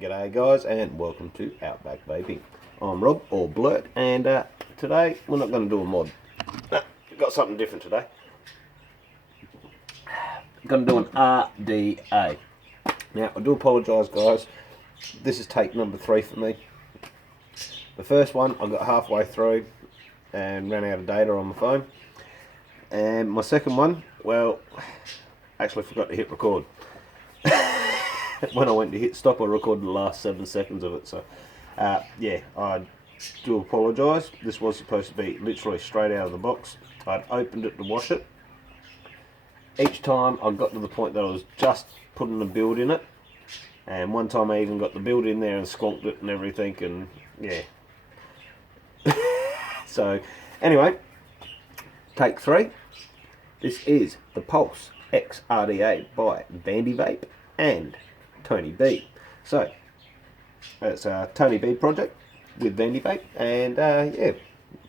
G'day guys, and welcome to Outback Vaping. I'm Rob, or Blurt, and today we're not going to do a mod. No, we've got something different today. We're going to do an RDA. Now, I do apologise guys, this is take number 3 for me. The first one I got halfway through and ran out of data on my phone. And my second one, well, actually forgot to hit record. When I went to hit stop, I recorded the last 7 seconds of it. So, yeah, I do apologise. This was supposed to be literally straight out of the box. I'd opened it to wash it. Each time I got to the point that I was just putting the build in it. And one time I even got the build in there and squonked it and everything. And, yeah. So, anyway, take 3. This is the Pulse X RDA by Vandy Vape and Tony B. So it's a Tony B project with Vandy Vape, and yeah,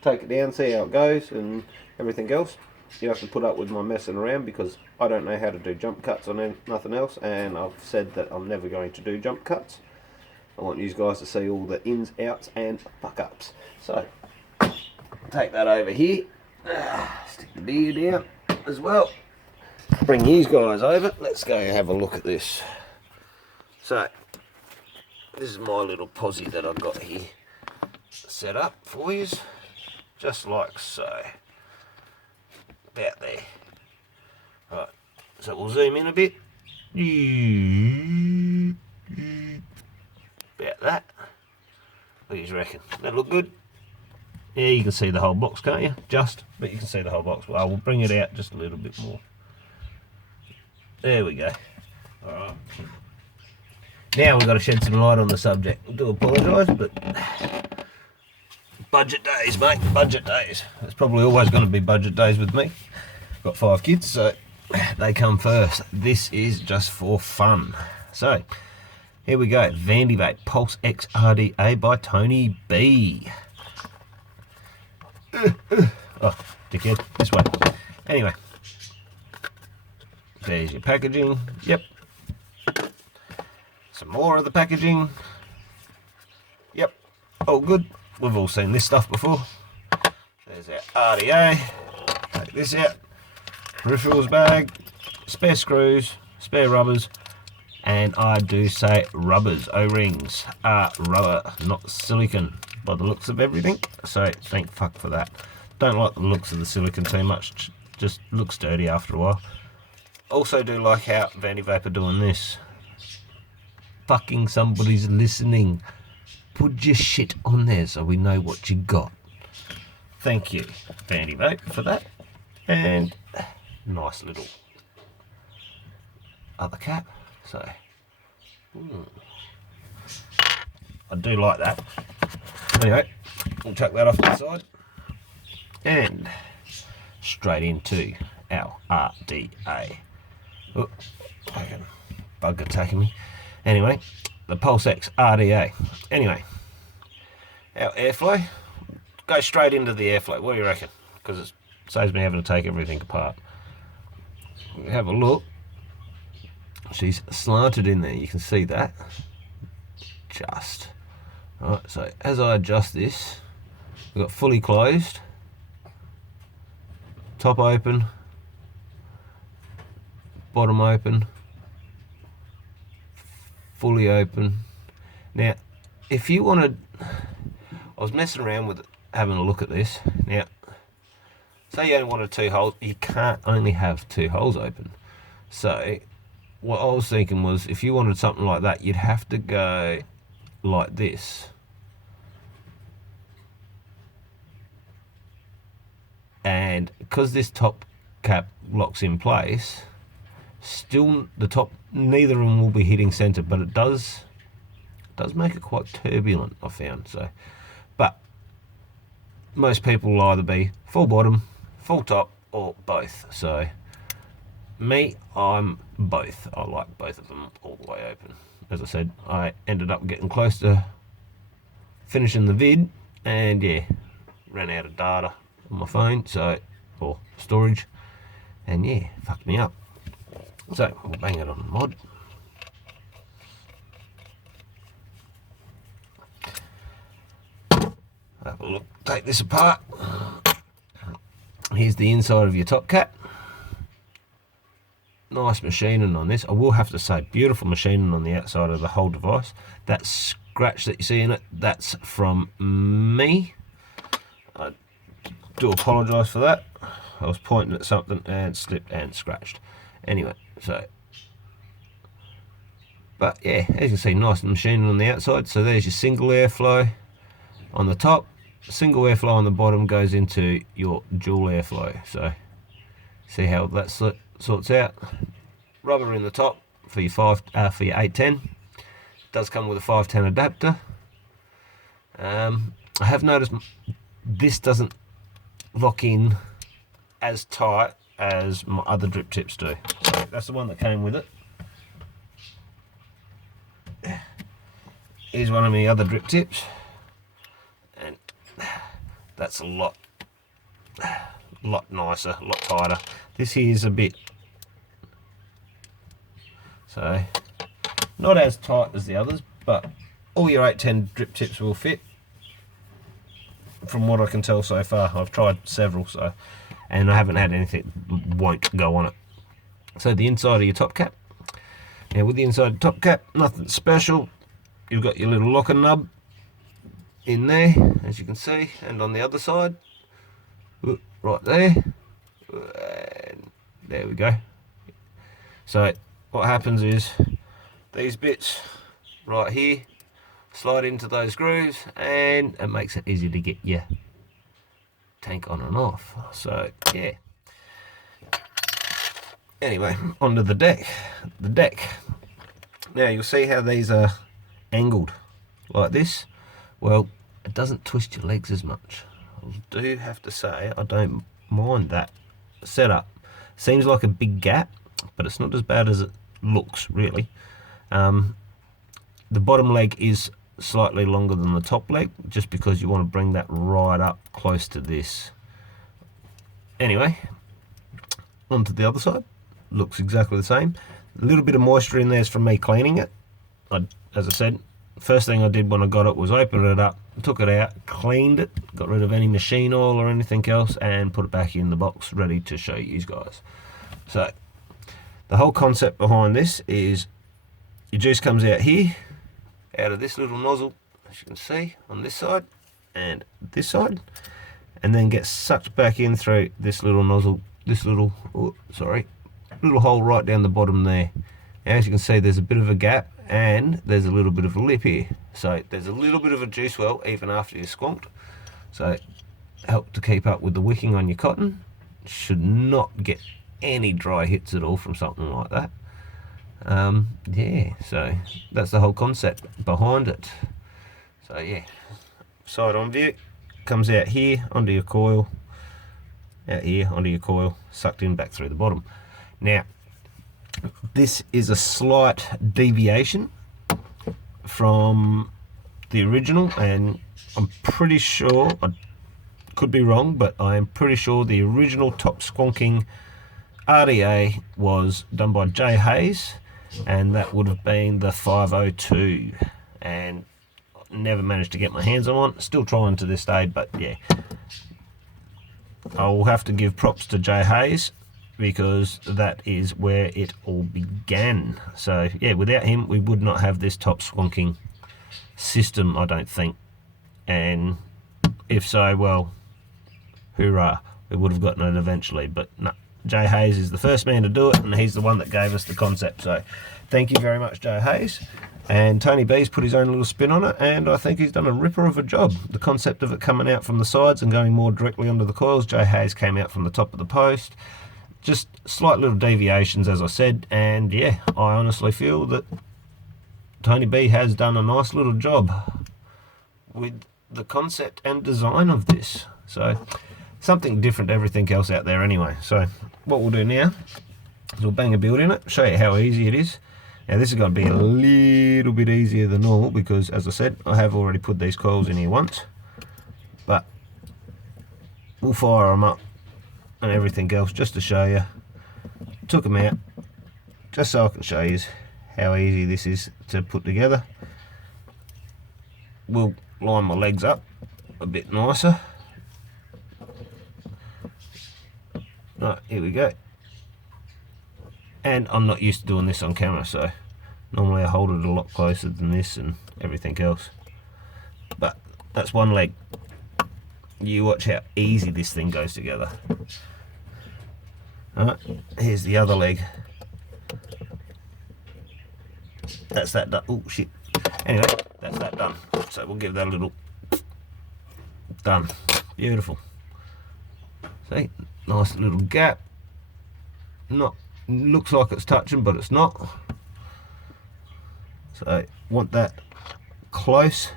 take it down, see how it goes and everything else. You have to put up with my messing around because I don't know how to do jump cuts on nothing else, and I've said that I'm never going to do jump cuts. I want you guys to see all the ins, outs and fuck ups. So take that over here, stick the beer down as well. Bring these guys over. Let's go have a look at this. So, this is my little posse that I've got here set up for you, just like so. About there. Right, so we'll zoom in a bit. About that. What do you reckon? That look good? Yeah, you can see the whole box, can't you? But you can see the whole box. Well, we'll bring it out just a little bit more. There we go. Alright. Now we've got to shed some light on the subject. I do apologise, but budget days, mate, budget days. It's probably always going to be budget days with me. I've got 5 kids, so they come first. This is just for fun. So, here we go. Vandy Vape Pulse X RDA by Tony B. Oh, dickhead, this way. Anyway, there's your packaging. Yep. Some more of the packaging. Yep, all good. We've all seen this stuff before. There's our RDA. Take this out. Peripherals bag, spare screws, spare rubbers, and I do say rubbers. O-rings are rubber, not silicon, by the looks of everything. So thank fuck for that. Don't like the looks of the silicon too much. Just looks dirty after a while. Also do like how Vandy Vape are doing this. Fucking somebody's listening. Put your shit on there so we know what you got. Thank you, Vandy Vape, for that. And nice little other cap. So, I do like that. Anyway, we'll chuck that off to the side. And straight into our RDA. Oh, fucking bug attacking me. Anyway, the Pulse X RDA. Anyway, our airflow. Go straight into the airflow. What do you reckon? Because it saves me having to take everything apart. Have a look. She's slanted in there. You can see that. Just. Alright, so as I adjust this, we've got fully closed. Top open. Bottom open. Fully open. Now, if you wanted, I was messing around with it, having a look at this. Now, say you only wanted 2 holes, you can't only have 2 holes open. So, what I was thinking was, if you wanted something like that, you'd have to go like this. And because this top cap locks in place, still the top, neither of them will be hitting center, but it does make it quite turbulent, I found. So, but most people will either be full bottom, full top, or both. So me, I'm both. I like both of them all the way open. As I said, I ended up getting close to finishing the vid, and yeah, ran out of data on my phone, so, or storage, and yeah, fucked me up. So we'll bang it on the mod. take this apart. Here's the inside of your top cap. Nice machining on this. I will have to say, beautiful machining on the outside of the whole device. That scratch that you see in it, that's from me. I do apologise for that. I was pointing at something and slipped and scratched. Anyway, so, but yeah, as you can see, nice machining on the outside. So there's your single airflow on the top. Single airflow on the bottom goes into your dual airflow. So see how that sorts out. Rubber in the top for your for your 810. Does come with a 510 adapter. I have noticed this doesn't lock in as tight as my other drip tips do. So that's the one that came with it. Here's one of my other drip tips, and that's a lot nicer, a lot tighter. This here is a bit, so not as tight as the others, but all your 810 drip tips will fit. From what I can tell so far, I've tried several, so, and I haven't had anything that won't go on it. So the inside of your top cap. Now with the inside top cap, nothing special. You've got your little locker nub in there, as you can see, and on the other side, right there, and there we go. So what happens is these bits right here slide into those grooves, and it makes it easy to get your tank on and off. So yeah, anyway, onto the deck. Now you'll see how these are angled like this. Well, it doesn't twist your legs as much. I do have to say, I don't mind that setup. Seems like a big gap, but it's not as bad as it looks, really. The bottom leg is slightly longer than the top leg, just because you want to bring that right up close to this. Anyway, onto the other side. Looks exactly the same. A little bit of moisture in there is from me cleaning it. As I said, first thing I did when I got it was open it up, took it out, cleaned it, got rid of any machine oil or anything else, and put it back in the box ready to show you guys. So the whole concept behind this is your juice comes out here, out of this little nozzle, as you can see, on this side and this side, and then gets sucked back in through this little nozzle, this little, little hole right down the bottom there. As you can see, there's a bit of a gap and there's a little bit of a lip here. So there's a little bit of a juice well even after you're squonked. So help to keep up with the wicking on your cotton. Should not get any dry hits at all from something like that. Yeah, so that's the whole concept behind it. So yeah, side on view, comes out here onto your coil, out here onto your coil, sucked in back through the bottom. Now this is a slight deviation from the original, and I'm pretty sure, I could be wrong, but I am pretty sure the original top squonking RDA was done by Jay Hayes, and that would have been the 502, and never managed to get my hands on one. Still trying to this day, but yeah, I will have to give props to Jay Hayes, because that is where it all began. So yeah, without him we would not have this top squonking system, I don't think, and if so, well, hoorah, we would have gotten it eventually. But no, Jay Hayes is the first man to do it, and he's the one that gave us the concept. So thank you very much, Jay Hayes. And Tony B's put his own little spin on it, and I think he's done a ripper of a job. The concept of it coming out from the sides and going more directly onto the coils, Jay Hayes came out from the top of the post. Just slight little deviations, as I said, and yeah, I honestly feel that Tony B has done a nice little job with the concept and design of this. So something different to everything else out there anyway. So what we'll do now is we'll bang a build in it, show you how easy it is. Now this is going to be a little bit easier than normal, because as I said, I have already put these coils in here once, but we'll fire them up and everything else just to show you. Took them out just so I can show you how easy this is to put together. We'll line my legs up a bit nicer Right, here we go. And I'm not used to doing this on camera, so normally I hold it a lot closer than this and everything else. But that's one leg. You watch how easy this thing goes together. Alright, here's the other leg. That's that done. Oh shit. Anyway, that's that done. So we'll give that a little done. Beautiful. See, nice little gap. Not looks like it's touching, but it's not. So want that close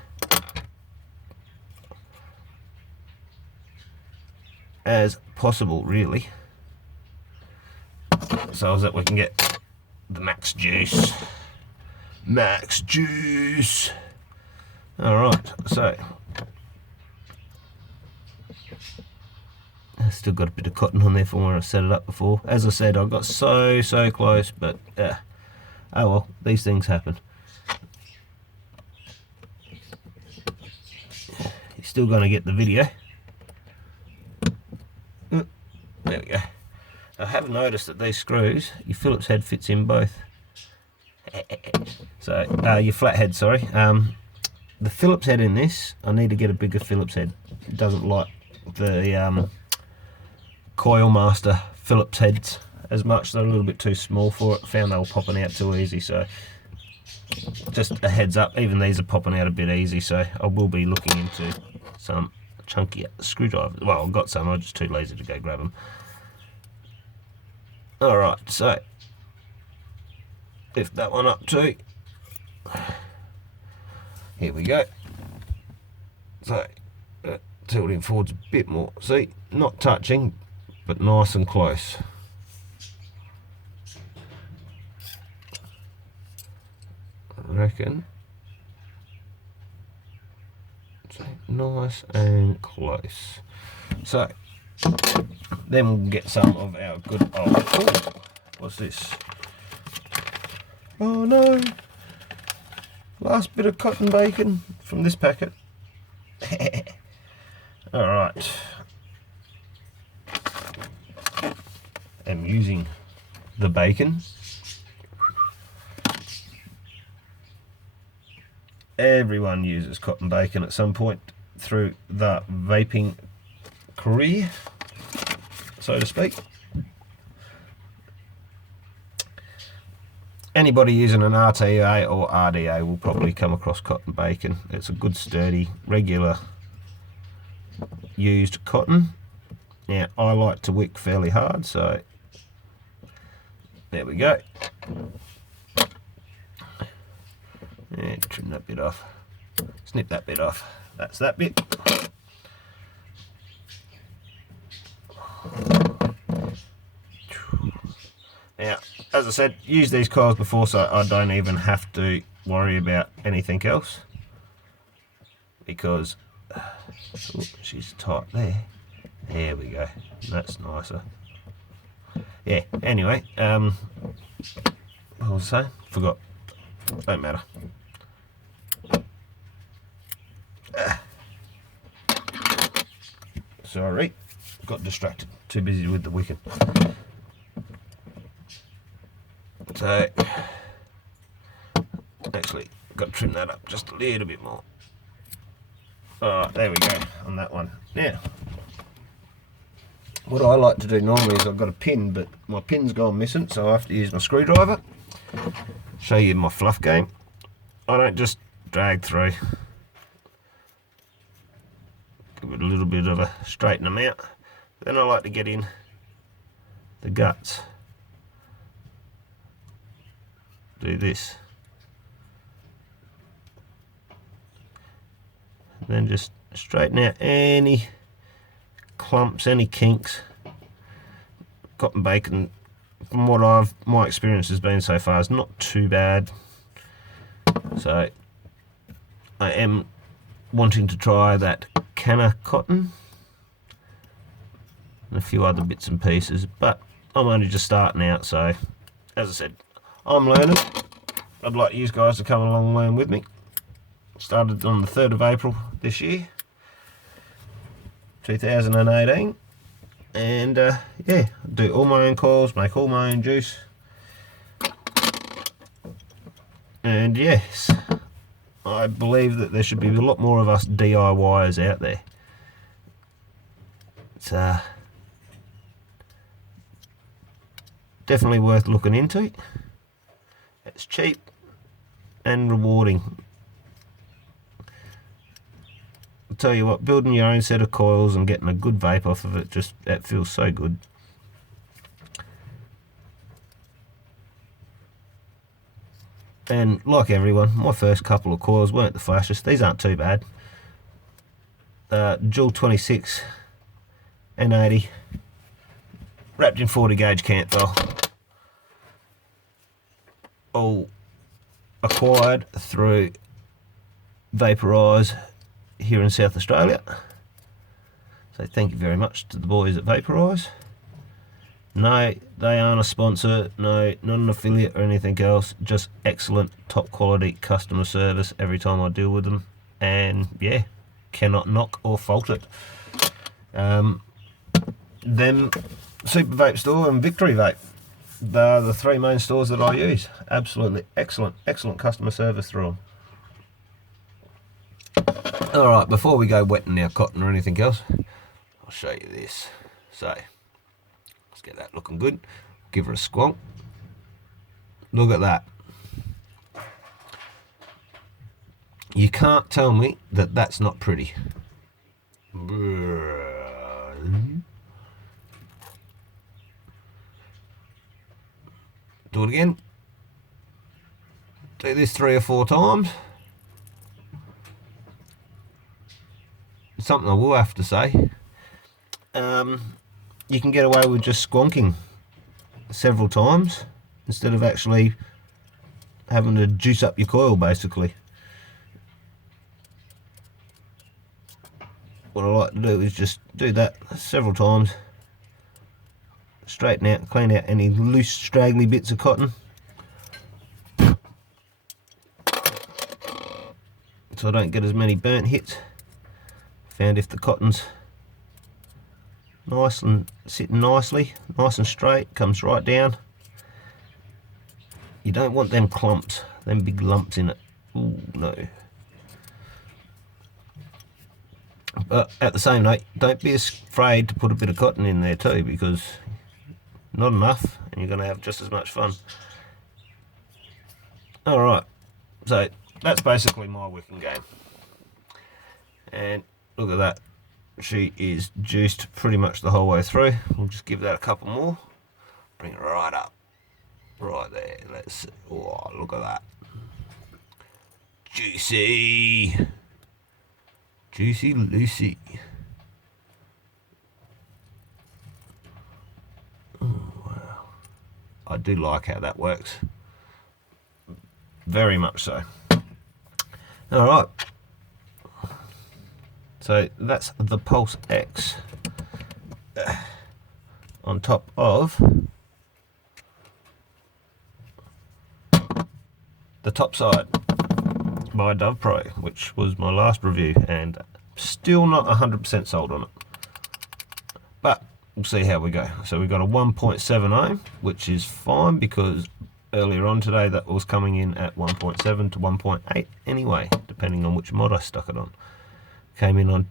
as possible, really, so that we can get the max juice. Max juice. All right, so I still got a bit of cotton on there from where I set it up before. As I said, I got so close, but oh well, these things happen. You're still going to get the video. There we go. I have noticed that these screws, your Phillips head fits in both. So your flat head, sorry. The Phillips head in this, I need to get a bigger Phillips head. It doesn't like the Coil Master Phillips heads as much. They're a little bit too small for it. Found they were popping out too easy, so just a heads up. Even these are popping out a bit easy, so I will be looking into some chunkier screwdrivers. Well, I've got some, I'm just too lazy to go grab them. Alright, so lift that one up too. Here we go. So tilting forwards a bit more. See, not touching, but nice and close. I reckon. So nice and close. So then we'll get some of our good old. Oh, what's this? Oh no! Last bit of cotton bacon from this packet. Alright. I'm using the bacon. Everyone uses cotton bacon at some point through the vaping career, so to speak. Anybody using an RTA or RDA will probably come across cotton bacon. It's a good sturdy, regular used cotton. Now I like to wick fairly hard, so there we go. And trim that bit off. Snip that bit off. That's that bit. Now, as I said, use these coils before, so I don't even have to worry about anything else, because she's tight there. There we go. That's nicer. Yeah. Anyway, what was I saying? Forgot. Don't matter. Sorry, got distracted. Too busy with the wicking. So, actually, got to trim that up just a little bit more. Alright, there we go on that one. Now, what I like to do normally is I've got a pin, but my pin's gone missing, so I have to use my screwdriver. Show you my fluff game. I don't just drag through. Give it a little bit of a straighten them out. Then I like to get in the guts. Do this. And then just straighten out any clumps, any kinks. Cotton bacon, from what my experience has been so far, is not too bad. So I am wanting to try that canna cotton and a few other bits and pieces, but I'm only just starting out, so as I said, I'm learning. I'd like you guys to come along and learn with me. Started on the 3rd of April this year, 2018. and yeah, do all my own coils, make all my own juice, and yes, I believe that there should be a lot more of us DIYers out there. It's definitely worth looking into. It's cheap and rewarding. I'll tell you what, building your own set of coils and getting a good vape off of it, that feels so good. And like everyone, my first couple of coils weren't the flashiest. These aren't too bad. Dual 26 N80 wrapped in 40 gauge Canthol, all acquired through Vaporise here in South Australia. So thank you very much to the boys at Vaporise. No, they aren't a sponsor, no, not an affiliate or anything else, just excellent, top quality customer service every time I deal with them, and yeah, cannot knock or fault it. Them, Super Vape Store and Victory Vape, they're the three main stores that I use. Absolutely excellent, excellent customer service through them. Alright, before we go wetting our cotton or anything else, I'll show you this. So, let's get that looking good. Give her a squonk. Look at that. You can't tell me that that's not pretty. Do it again. Do this 3 or 4 times. Something I will have to say. You can get away with just squonking several times instead of actually having to juice up your coil, basically. What I like to do is just do that several times. Straighten out, clean out any loose, straggly bits of cotton. So I don't get as many burnt hits. Found if the cotton's nice and sitting nicely, nice and straight, comes right down. You don't want them clumps, them big lumps in it. Ooh, no. But at the same note, don't be afraid to put a bit of cotton in there too, because not enough and you're going to have just as much fun. Alright, so that's basically my wicking game. And look at that, she is juiced pretty much the whole way through. We'll just give that a couple more, bring it right up, right there. Let's see. Oh, look at that, juicy, juicy Lucy. Oh, wow, I do like how that works, very much so. Alright, so that's the Pulse X on top of the top side by Dove Pro, which was my last review, and still not 100% sold on it, but we'll see how we go. So we've got a 1.7 ohm, which is fine because earlier on today that was coming in at 1.7 to 1.8 anyway, depending on which mod I stuck it on. Came in on.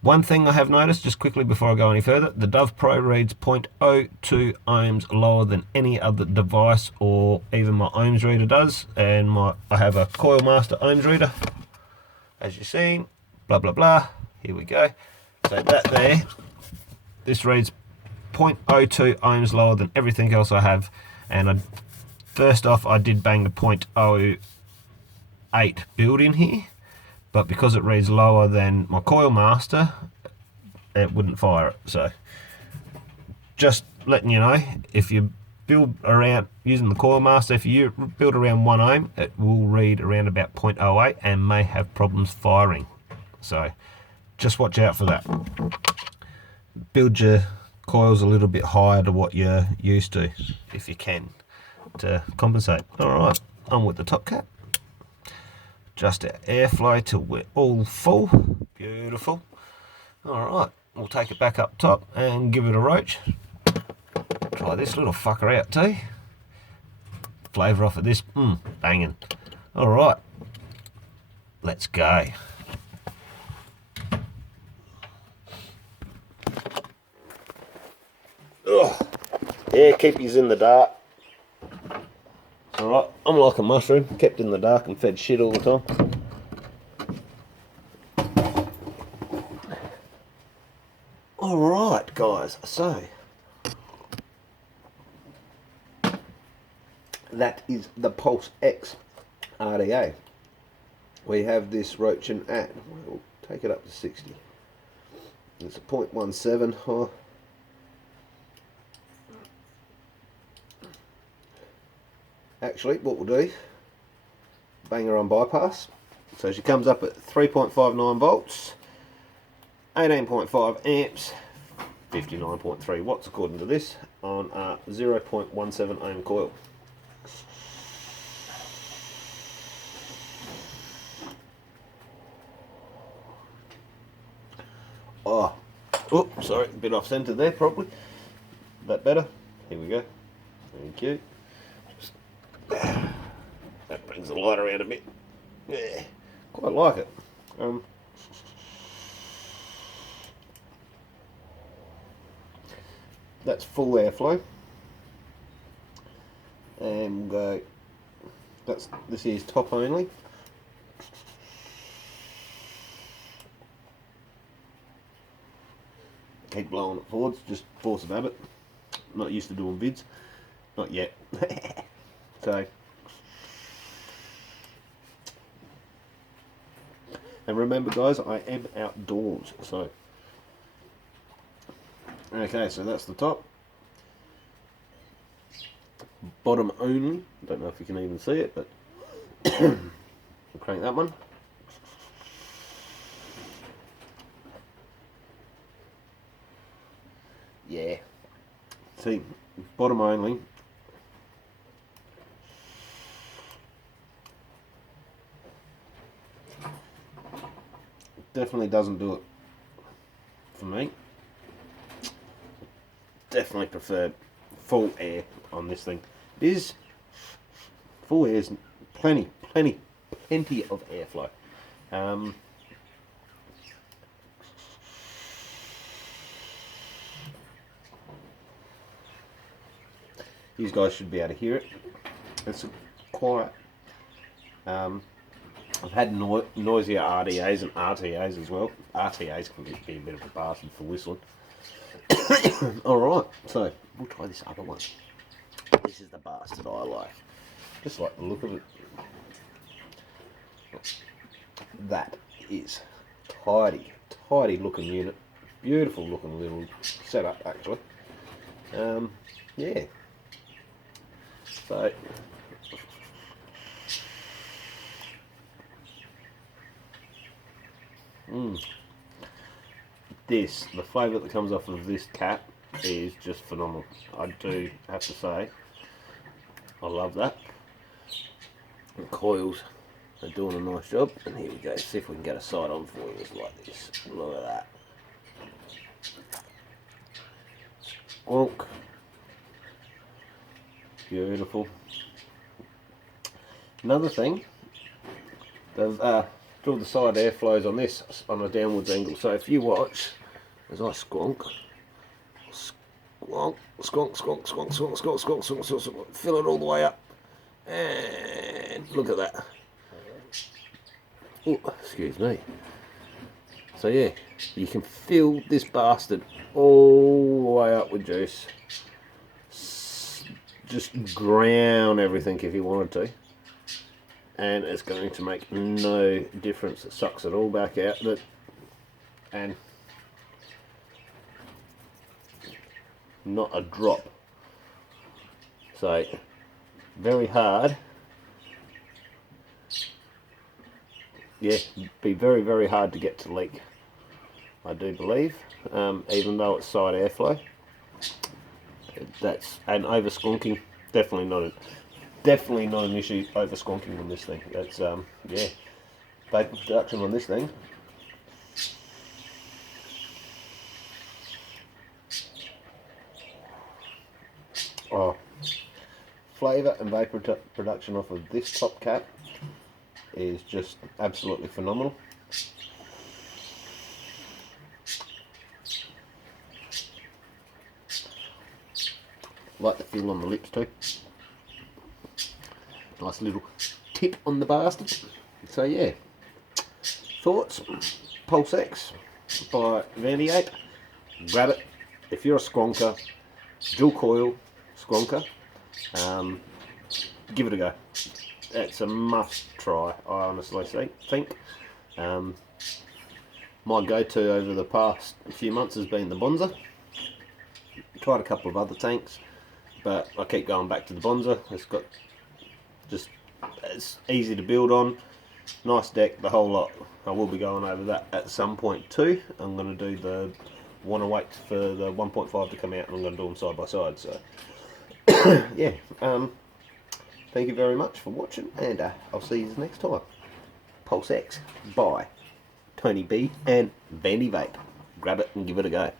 One thing I have noticed, just quickly before I go any further, the Dove Pro reads 0.02 ohms lower than any other device, or even my ohms reader does, and I have a Coil Master ohms reader, as you've seen, blah blah blah, here we go. So that there, this reads 0.02 ohms lower than everything else I have, and first off I did bang the 0.08 build in here, but because it reads lower than my Coil Master, it wouldn't fire it. So just letting you know, if you build around using the Coil Master, if you build around 1 ohm, it will read around about 0.08 and may have problems firing. So just watch out for that. Build your coils a little bit higher to what you're used to, if you can, to compensate. Alright, on with the top cap. Just our airflow till we're all full. Beautiful. Alright, we'll take it back up top and give it a roach. Try this little fucker out too. Flavour off of this, banging. Alright, let's go. Ugh. Yeah, keep yous in the dark. Alright, I'm like a mushroom, kept in the dark and fed shit all the time. Alright guys, so that is the Pulse X RDA. We have this roaching at, we'll take it up to 60. It's a 0.17. Oh. Actually, what we'll do, bang her on bypass. So she comes up at 3.59 volts, 18.5 amps, 59.3 watts according to this, on a 0.17 ohm coil. Oh, sorry, a bit off centre there probably. That better? Here we go. Thank you. That brings the light around a bit. Yeah, quite like it. That's full airflow, and we'll go. This is top only. Keep blowing it forwards, just force of habit. Not used to doing vids, not yet. So, and remember guys, I am outdoors, so. Okay, so that's the top. Bottom only, don't know if you can even see it, but we'll crank that one. Yeah, see, bottom only. Definitely doesn't do it for me. Definitely prefer full air on this thing. It is full air is plenty of airflow. These guys should be able to hear it. It's quiet. I've had noisier RDAs and RTAs as well. RTAs can be a bit of a bastard for whistling. Alright, so we'll try this other one. This is the bastard I like. Just like the look of it. That is tidy looking unit. Beautiful looking little setup actually. Yeah. So the flavour that comes off of this cap is just phenomenal. I do have to say, I love that. The coils are doing a nice job. And here we go, see if we can get a side on for you just like this. Look at that. Squonk. Beautiful. Another thing, they've drilled the side airflows on this on a downwards angle. So if you watch, as I squonk, squonk, squonk, squonk, squonk, squonk, squonk, squonk, squonk, squonk, squonk, fill it all the way up, and look at that. Oh, excuse me. So yeah, you can fill this bastard all the way up with juice. Just drown everything if you wanted to, and it's going to make no difference. It sucks it all back out, and not a drop. So very hard. Yeah, be very hard to get to leak, I do believe, even though it's side airflow. That's and over squonking, definitely not an issue over squonking on this thing. That's yeah, vapor production on this thing flavour and vapour production off of this top cap is just absolutely phenomenal. Like the feel on the lips too. Nice little tip on the bastard. So yeah, thoughts? Pulse X by Vandy. Grab it. If you're a squonker, dual coil squonker, give it a go. It's a must try, I honestly think. My go-to over the past few months has been the Bonza. Tried a couple of other tanks, but I keep going back to the Bonza. It's easy to build on, nice deck, the whole lot. I will be going over that at some point too. I'm going to do want to wait for the 1.5 to come out, and I'm going to do them side by side. So yeah, thank you very much for watching, and I'll see you next time. Pulse X by Tony B and Vandy Vape. Grab it and give it a go.